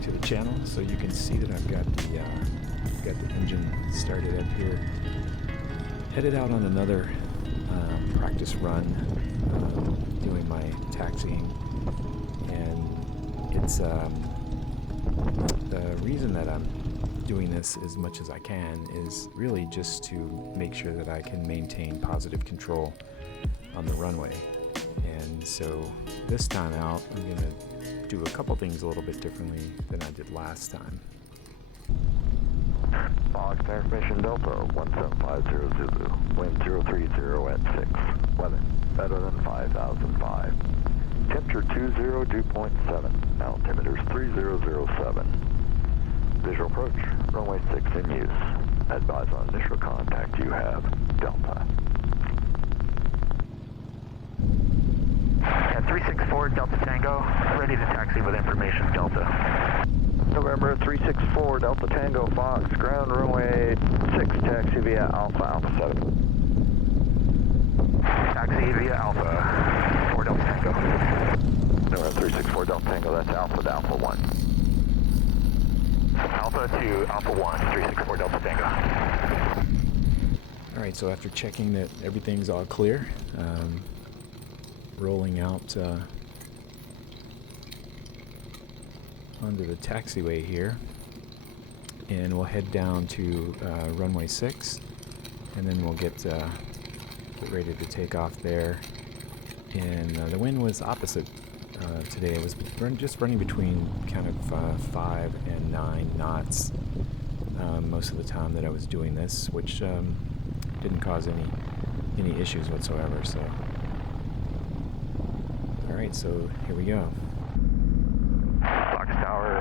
back to the channel. So you can see that I've got the engine started up here. Headed out on another practice run, doing my taxiing, and it's the reason that I'm doing this as much as I can is really just to make sure that I can maintain positive control on the runway. And so this time out, I'm going to do a couple things a little bit differently than I did last time. Fox Transmission Delta 17500 Zulu, wind 030 at 6, weather better than 5005, temperature 202.7, altimeter 3007, visual approach, runway 6 in use, advise on initial contact you have, Delta. At 364 Delta Tango, ready to taxi with information, Delta. November 364 Delta Tango Fox, ground runway 6, taxi via Alpha 7. Taxi via Alpha 4 Delta Tango. November 364 Delta Tango, that's Alpha to Alpha 1. Alpha to Alpha 1, 364 Delta Tango. Alright, so after checking that everything's all clear, rolling out onto the taxiway here, and we'll head down to runway 6, and then we'll get ready to take off there. And the wind was opposite today. It was just running between kind of 5 and 9 knots most of the time that I was doing this, which didn't cause any issues whatsoever. So alright, so here we go. Fox Tower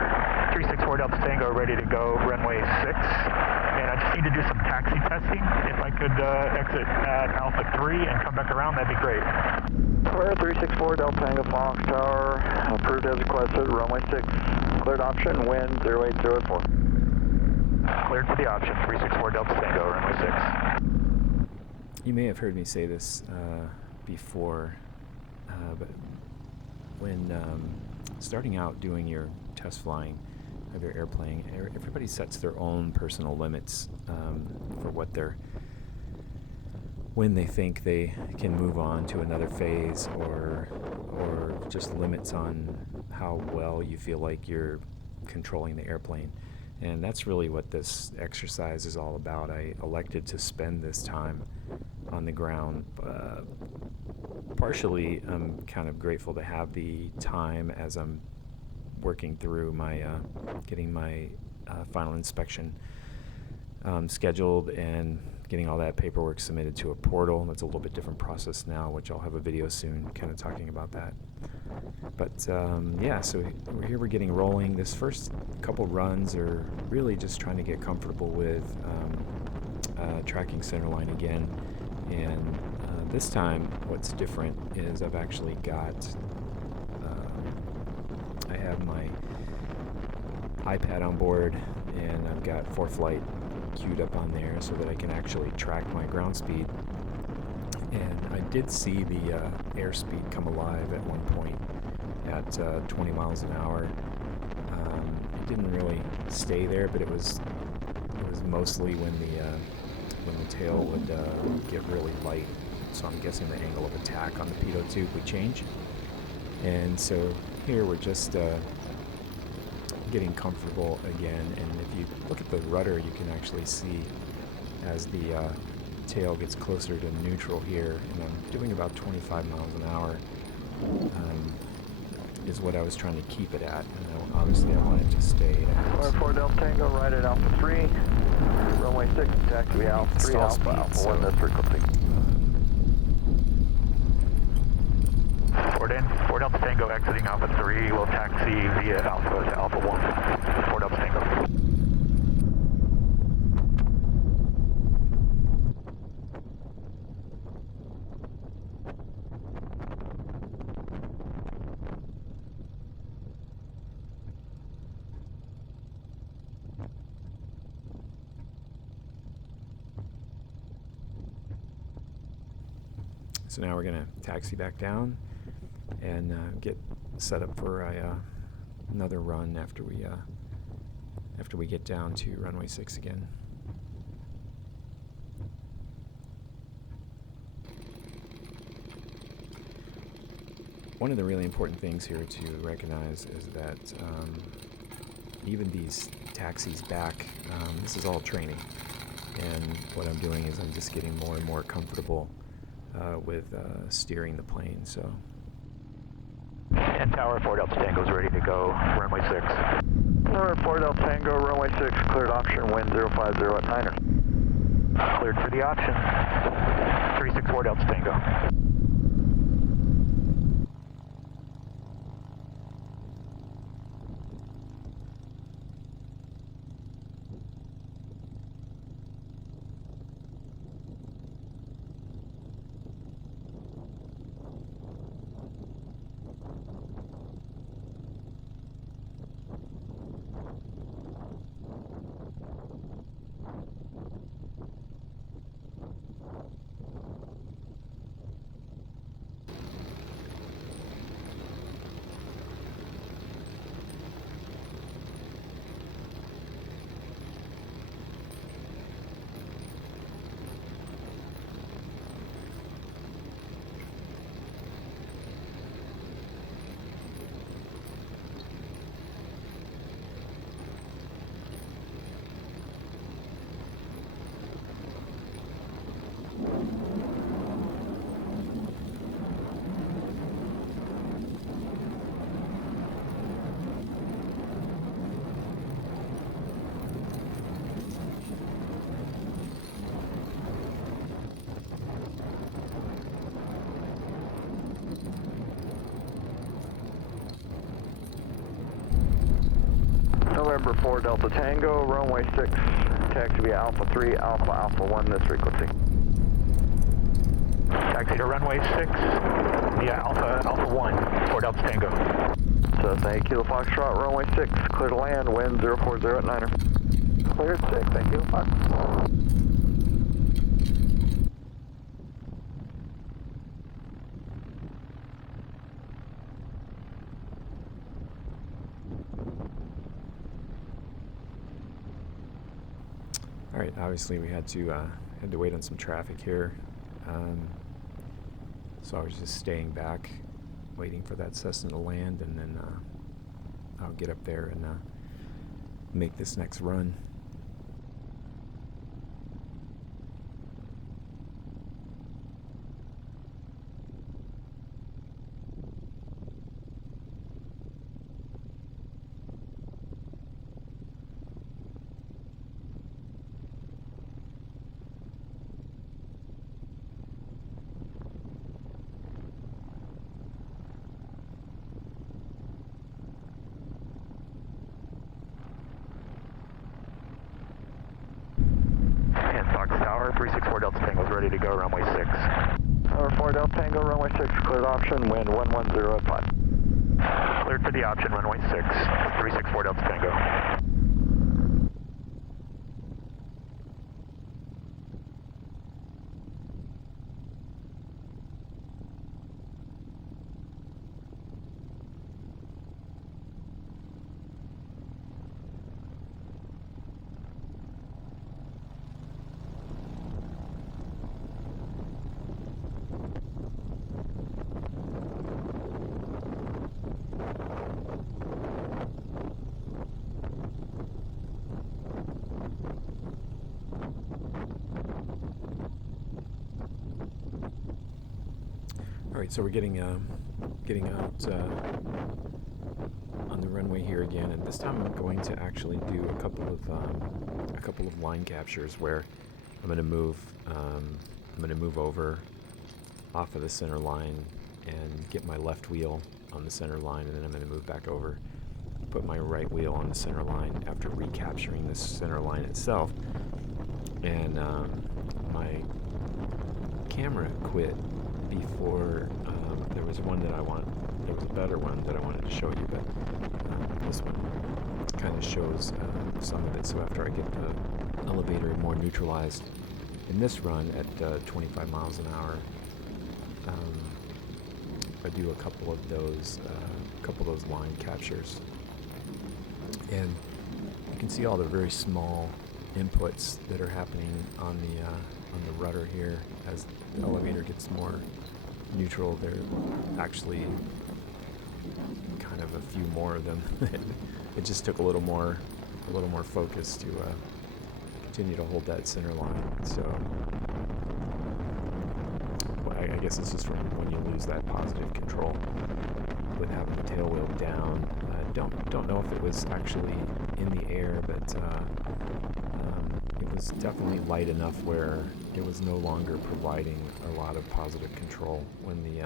364 Delta Tango, ready to go, runway 6. And I just need to do some taxi testing. If I could exit at Alpha 3 and come back around, that'd be great. Square 364 Delta Tango Fox Tower, approved as requested, runway 6, cleared option, wind 08084. Cleared for the option, 364 Delta Tango, runway 6. You may have heard me say this before, but when starting out doing your test flying of your airplane, everybody sets their own personal limits for when they think they can move on to another phase, or just limits on how well you feel like you're controlling the airplane. And that's really what this exercise is all about. I elected to spend this time on the ground. Partially, I'm kind of grateful to have the time as I'm working through my getting my final inspection scheduled and getting all that paperwork submitted to a portal. That's a little bit different process now, which I'll have a video soon kind of talking about that. But yeah, so we're getting rolling. This first couple runs are really just trying to get comfortable with tracking centerline again. And this time what's different is I've actually got I have my iPad on board, and I've got ForeFlight queued up on there so that I can actually track my ground speed. And I did see the airspeed come alive at one point at 20 miles an hour. It didn't really stay there, but it was mostly when the tail would get really light. So I'm guessing the angle of attack on the pitot tube would change. And so here we're just getting comfortable again. And if you look at the rudder, you can actually see as the tail gets closer to neutral here, and I'm doing about 25 miles an hour is what I was trying to keep it at. And obviously I want it to stay at 4 Delta Tango, right at Alpha 3, runway 6, taxi Alpha 3, Alpha 1, that's frequency. 4 Delta Tango exiting Alpha 3, will taxi via Alpha to Alpha 1, 4 Delta Tango. So now we're going to taxi back down and get set up for a another run after we get down to runway 6 again. One of the really important things here to recognize is that even these taxis back, this is all training. And what I'm doing is I'm just getting more and more comfortable with steering the plane. So. And Tower 4 Delta Tango is ready to go, runway 6. Tower 4 Delta Tango, runway 6, cleared option, wind 050 at Niner. Cleared for the option, 364 Delta Tango. November 4 Delta Tango, runway 6, taxi via Alpha 3, Alpha Alpha 1, this frequency. Taxi to runway 6, via Alpha 1, 4 Delta Tango. So thank Kilo Foxtrot, runway 6, clear to land, wind 040 at Niner. Cleared 6, thank you, Fox. All right, obviously we had to wait on some traffic here, so I was just staying back, waiting for that Cessna to land, and then I'll get up there and make this next run. Fox Tower, 364 Delta Tango is ready to go, runway 6. Tower 4 Delta Tango, runway 6, cleared option, wind 110 at 5. Cleared for the option, runway 6, 364 Delta Tango. All right, so we're getting out on the runway here again, and this time I'm going to actually do a couple of line captures where I'm going to move over off of the center line and get my left wheel on the center line, and then I'm going to move back over, put my right wheel on the center line after recapturing the center line itself. And my camera quit before there was a better one that I wanted to show you, but this one kind of shows some of it. So after I get the elevator more neutralized in this run at 25 miles an hour, I do a couple of those line captures And you can see all the very small inputs that are happening on the rudder here. As the elevator gets more neutral, there are actually kind of a few more of them. It just took a little more focus to continue to hold that center line. So I guess this is from when you lose that positive control with having the tail wheel down. Don't know if it was actually in the air, but it was definitely light enough where it was no longer providing a lot of positive control when the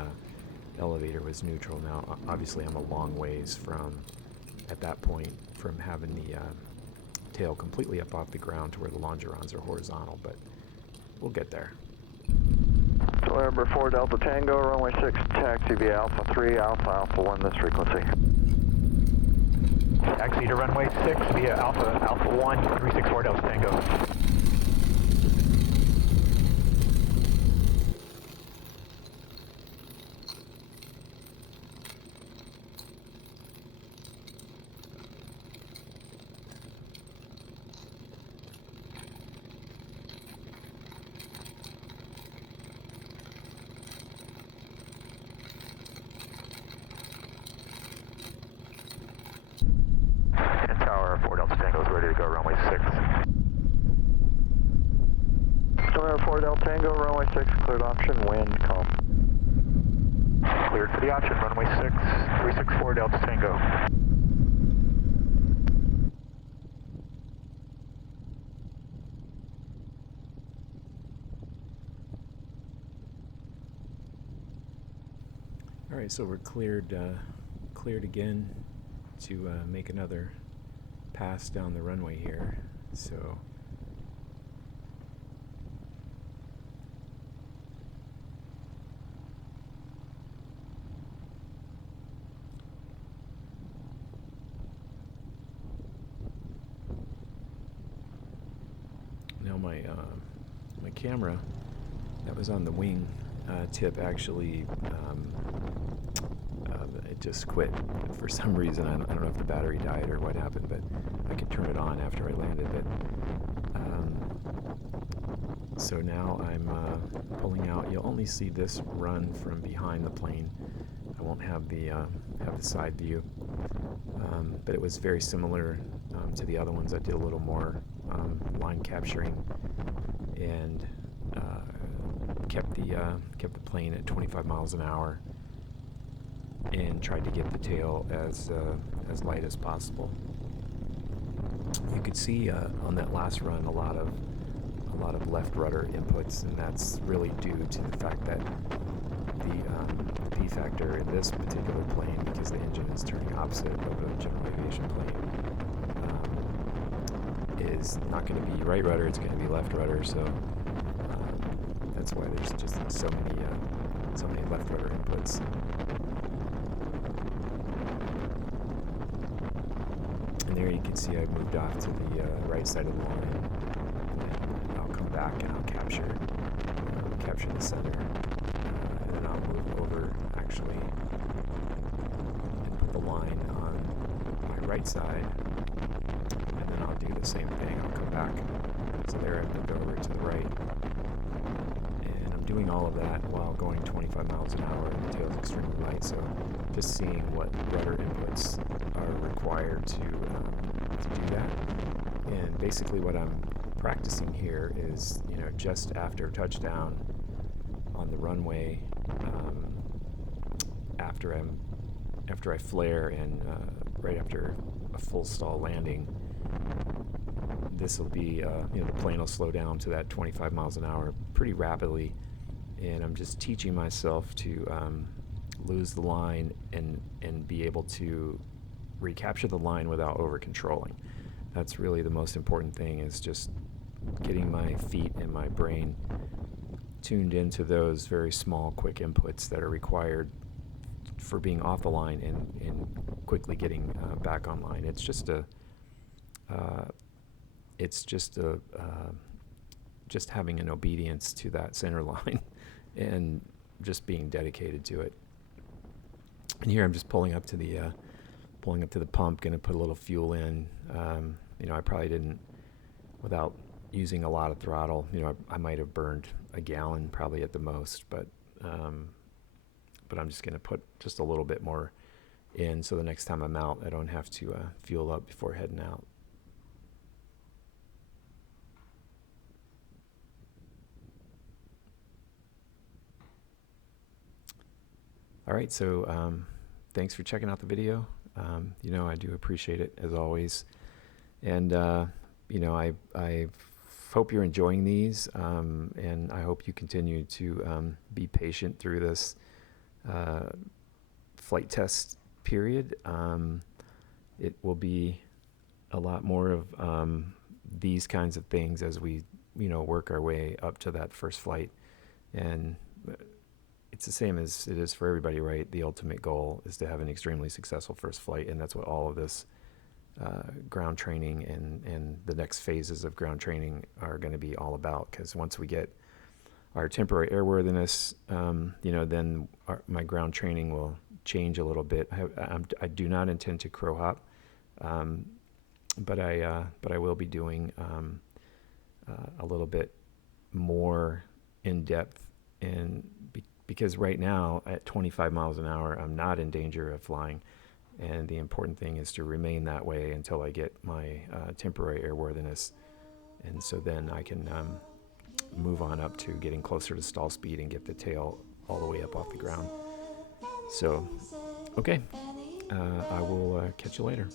elevator was neutral. Now, obviously, I'm a long ways from, at that point, from having the tail completely up off the ground to where the longerons are horizontal, but we'll get there. November 4 Delta Tango, runway 6, taxi via Alpha 3, Alpha 1, this frequency. Taxi to runway 6 via Alpha 1, 364 Delta Tango. Tower 4 Delta Tango is ready to go, runway 6. November 4 Delta Tango, runway 6, cleared option, wind, calm. Cleared for the option, runway 6, 364 Delta Tango. All right, so we're cleared again to make another pass down the runway here. So now my camera that was on the wing tip actually it just quit for some reason. I don't know if the battery died or what happened, but I could turn it on after I landed. But so now I'm pulling out. You'll only see this run from behind the plane. I won't have the side view, but it was very similar to the other ones. I did a little more line capturing and kept the plane at 25 miles an hour and tried to get the tail as light as possible. You could see on that last run a lot of left rudder inputs, and that's really due to the fact that the P factor in this particular plane, because the engine is turning opposite of a general aviation plane, is not going to be right rudder, it's going to be left rudder. So that's why there's just so many left rudder inputs. And there you can see I've moved off to the right side of the line. And I'll come back and I'll capture the center. And then I'll move over actually and put the line on my right side. And then I'll do the same thing. I'll come back. So there I moved over to the right. And I'm doing all of that while going 25 miles an hour, and the tail's extremely light. So just seeing what rudder inputs are required to do that. And basically what I'm practicing here is, just after touchdown on the runway, after I flare and right after a full stall landing, this will be, the plane will slow down to that 25 miles an hour pretty rapidly. And I'm just teaching myself to lose the line and be able to recapture the line without over controlling. That's really the most important thing, is just getting my feet and my brain tuned into those very small, quick inputs that are required for being off the line and quickly getting back online. It's just having an obedience to that center line and just being dedicated to it. And here I'm just pulling up to the pulling up to the pump, going to put a little fuel in. I probably didn't, without using a lot of throttle, I might have burned a gallon probably at the most, but I'm just going to put just a little bit more in, so the next time I'm out, I don't have to fuel up before heading out. All right, so thanks for checking out the video. I do appreciate it as always, and I hope you're enjoying these, and I hope you continue to be patient through this flight test period. It will be a lot more of these kinds of things as we work our way up to that first flight, and it's the same as it is for everybody, right? The ultimate goal is to have an extremely successful first flight, and that's what all of this ground training and the next phases of ground training are going to be all about. Because once we get our temporary airworthiness, then my ground training will change a little bit. I do not intend to crow hop, but I will be doing a little bit more in depth, and because right now at 25 miles an hour, I'm not in danger of flying, and the important thing is to remain that way until I get my temporary airworthiness, and so then I can move on up to getting closer to stall speed and get the tail all the way up off the ground. So, okay, I will catch you later.